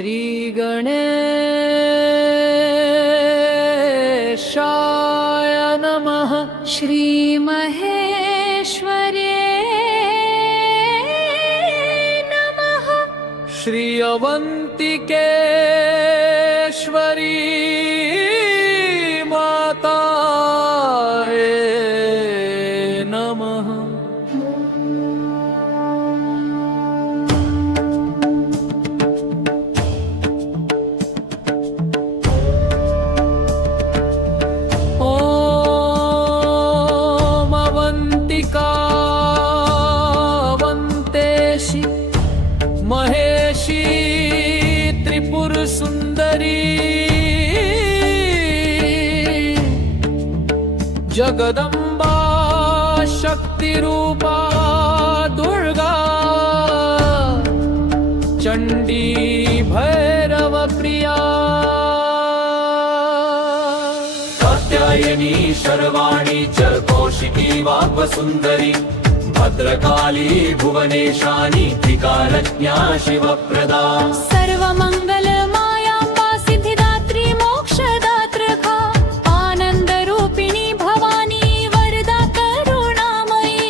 श्री गणेशाय नमः। श्री महेश्वरे नमः। श्री अवंतिकेश्वरी माताये नमः। ॐ अवंतिकावन्तेषि महेशी त्रिपुर सुंदरी जगदंबा शक्ति रूपा दुर्गा चंडी भैरव प्रिया कात्यायनी शर्वाणी च कौशिकी वाग्वसुंदरी भद्रकाली भुवनेशानी त्रिकालज्ञा शिवप्रदा सर्वमंगल मायाम्बा सिद्धिदात्री मोक्षदात्रका आनंदरूपिणी भवानी वरदा करुणामयी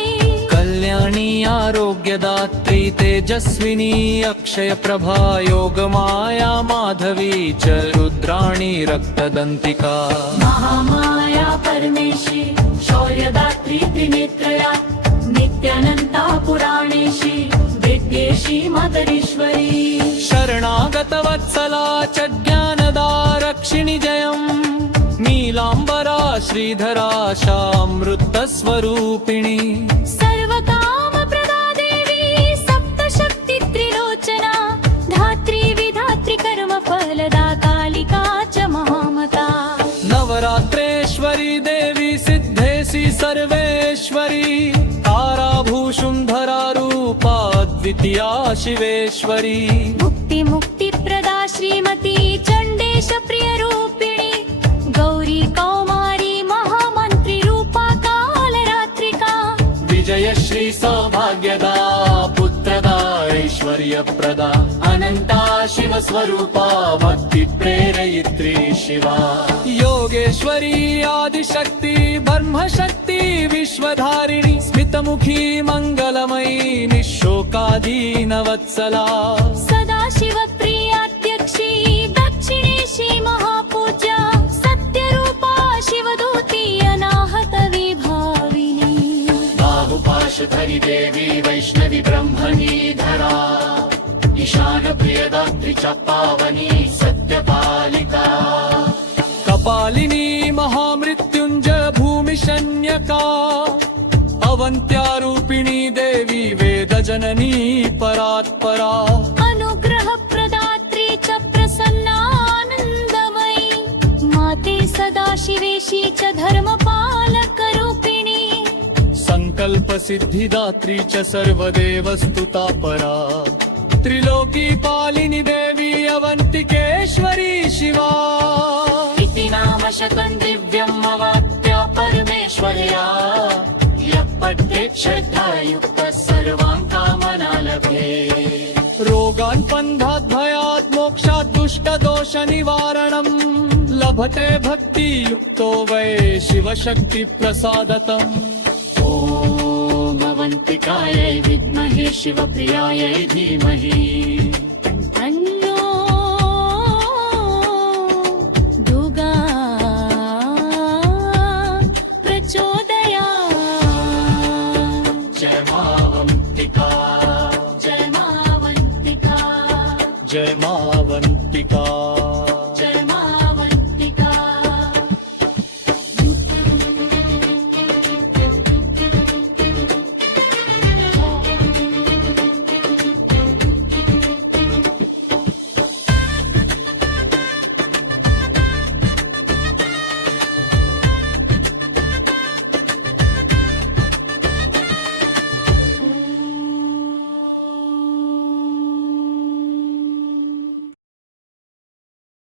कल्याणी आरोग्यदात्री तेजस्विनी अक्षयप्रभा योगमाया माधवी च रुद्राणी रक्तदंतिका महामाया परमेशी शौर्यदात्री त्रिनेत्रया नित्यानंता पुराणेशी विद्येशी मातरीश्वरी शरणागत वत्सला च ज्ञानदा रक्षिणि जयम् नीलांबरा श्रीधरा शामृतस्वरूपिणी सर्वकामप्रदा देवी सप्तशक्ति त्रिलोचना धात्री विधात्री कर्मफलदा कालिका च महामता नवरात्रेश्वरी देवी सिद्धेशी सर्वेश्वरी ताराभूषुंधरा रूपा द्वितीया शिवेश्वरी मुक्ति मुक्ति प्रदा श्रीमती चंडेश प्रिय रूपिणी गौरी कौमारी महामंत्री रूपा कालरात्रिका विजयश्री सौभाग्यदा पुत्रदा ऐश्वर्यप्रदा अनंता शिव स्वरूपा भक्ति प्रेरयित्री शिवा योगेश्वरी आदिशक्ति ब्रह्मशक्ति विश्वधारिणी स्मितमुखी मंगलमयी निशोकादीनवत्सला सदा शिव प्रियाध्यक्षी दक्षिणेशी महापूज्या सत्यरूपा शिवदूती अनाहत विभाविनी बाहुपाशधरी देवी वैष्णवी ब्रह्मणी धरा ईशान प्रियदात्री च पावनी सत्यपालिका कपालिनी महामृत्युंजय भूमिशन्यका अवंत्यारूपिणी देवी वेदजननी परात्परा अनुग्रह प्रदात्री च प्रसन्नानन्दमयी माते सदा शिवेशी च धर्मपालकरूपिणी संकल्प सिद्धिदात्री च सर्वदेवस्तुता परा त्रिलोकी पालिनी देवी अवंतिकेश्वरी शिवा इति नाम शतं दिव्यम् अवाप्य परमेश्वर्या यः पठेत् श्रद्धायुक्तः सर्वान् कामनान् लभेत् रोगान् बन्धात् भयात् मोक्षात् दुष्टदोष निवारणम् लभते भक्ति युक्तो वै शिवशक्ति प्रसादतम् ॐ अवन्तिकायै विद्महे शिवप्रियायै धीमहि तन्नो दुर्गा प्रचोदयात्। जय मावन्तिका जय मावन्तिका जय मावन्तिका।